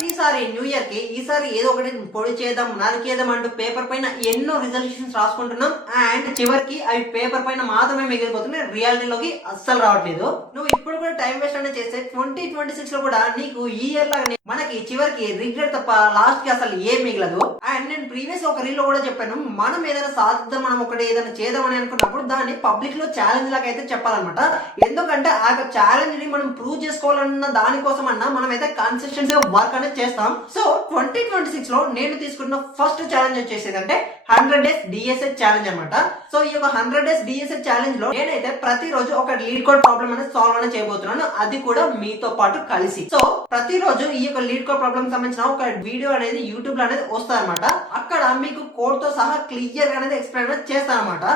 ప్రతిసారి new year కి ఈసారి ఏదో ఒకటి పొడి చేద్దాం నరికేద్దాం అంటూ పేపర్ పైన ఎన్నో రిజల్యూషన్స్ రాసుకుంటున్నాం. అండ్ చివరికి అవి పేపర్ పైన మాత్రమే మిగిలిపోతున్నాయి, రియాలిటీలోకి అస్సలు రావట్లేదు. నువ్వు ఇప్పుడు కూడా టైం వేస్ట్ అనేది చేస్తే 2026 లో కూడా నీకు ఈ ఇయర్ లాగానే మనకి చివరికి రిగ్రెట్ తప్ప లాస్ట్ కి అసలు ఏం మిగలదు. అండ్ నేను ప్రీవియస్ ఒక రీల్ లో కూడా చెప్పాను, మనం ఏదైనా సాధిద్దాం, మనం ఒకటి ఏదైనా చేద్దామని అనుకున్నప్పుడు దాన్ని పబ్లిక్ లో ఛాలెంజ్ లాగా అయితే చెప్పాలన్నమాట. ఎందుకంటే ఆ ఛాలెంజ్ ని మనం ప్రూవ్ చేసుకోవాలన్న దానికోసం అన్నా మనం అయితే కన్సిస్టెన్సీ వర్క్ అనేది చేస్తాం. సో 2026 లో నేను తీసుకున్న ఫస్ట్ ఛాలెంజ్ వచ్చేసి అంటే 100 డేస్ డిఎస్ఎస్ ఛాలెంజ్ అనమాట. సో ఈ యొక్క 100 డేస్ డిఎస్ఎస్ ఛాలెంజ్ లో నేనైతే ప్రతిరోజు ఒక లీడ్ కోడ్ ప్రాబ్లమ్ అనేది సాల్వ్ అనేది చేయబోతున్నాను, అది కూడా మీతో పాటు కలిసి. సో ప్రతిరోజు ఈ యొక్క లీడ్ కోడ్ ప్రాబ్లమ్ సంబంధించిన ఒక వీడియో అనేది యూట్యూబ్ లో అనేది వస్తుంది అనమాట. అక్కడ మీకు కోడ్ తో సహా క్లియర్ అనేది ఎక్స్ప్లెయిన్ చేస్తాను అనమాట.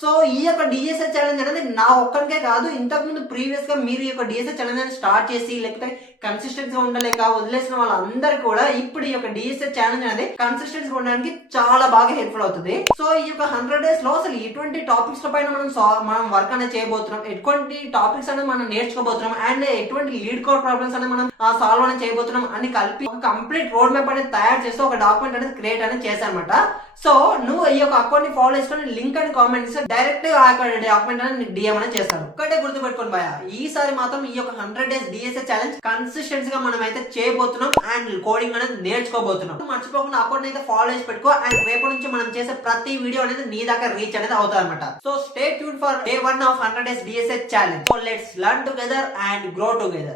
సో ఈ యొక్క డిఎస్ఎస్ ఛాలెంజ్ అనేది నా ఒక్కరికే కాదు, ఇంతకు ముందు ప్రీవియస్ గా మీరు ఈ యొక్క డిఎస్ఎస్ ఛాలెంజ్ అనేది స్టార్ట్ చేసి లేకపోతే కన్సిస్టెన్సీ ఉండలేక వదిలేసిన వాళ్ళందరికీ కూడా ఇప్పుడు ఈ యొక్క డిఎస్ఎస్ ఛాలెంజ్ అనేది కన్సిస్టెన్సీ ఉండడానికి చాలా బాగా హెల్ప్ఫుల్ అవుతుంది. సో ఈ యొక్క 100 డేస్ లో అసలు ఎటువంటి టాపిక్స్ పైన మనం వర్క్ అనేది చేయబోతున్నాం, ఎటువంటి టాపిక్స్ అనేది మనం నేర్చుకోబోతున్నాం, అండ్ ఎటువంటి లీడ్ కోడ్ ప్రాబ్లమ్స్ అనేది మనం సాల్వ్ అనేది చేయబోతున్నాం అని కలిపి ఒక కంప్లీట్ రోడ్ మ్యాప్ అనేది తయారు చేస్తూ ఒక డాక్యుమెంట్ అనేది క్రియేట్ అనేది చేశానమాట. సో నువ్వు ఈ యొక్క అకౌంట్ ని ఫాలో చేసుకుని లింక్ అని కామెంట్ చేస్తే డైరెక్ట్ ఆ డాక్యుమెంట్ అనేది డిఎం అనేది చేస్తాను. ఒక్కటే గుర్తుపెట్టుకోండి భయ, ఈసారి మాత్రం ఈ యొక్క 100 డేస్ డిఎస్ఎస్ ఛాలెంజ్ కన్సిస్టెన్సీ గా మనం అయితే చేయబోతున్నాం అండ్ కోడింగ్ అనేది నేర్చుకోబోతున్నాం. మర్చిపోకుండా అకౌంట్ అయితే ఫాలో చేసి పెట్టుకో, అండ్ రేపటి నుంచి మనం చేసే ప్రతి వీడియో అనేది నీ దాకా రీచ్ అనేది అవుతుంది అనమాట. So stay tune for day 1 of 100 days DSS challenge. So let's learn together and grow together.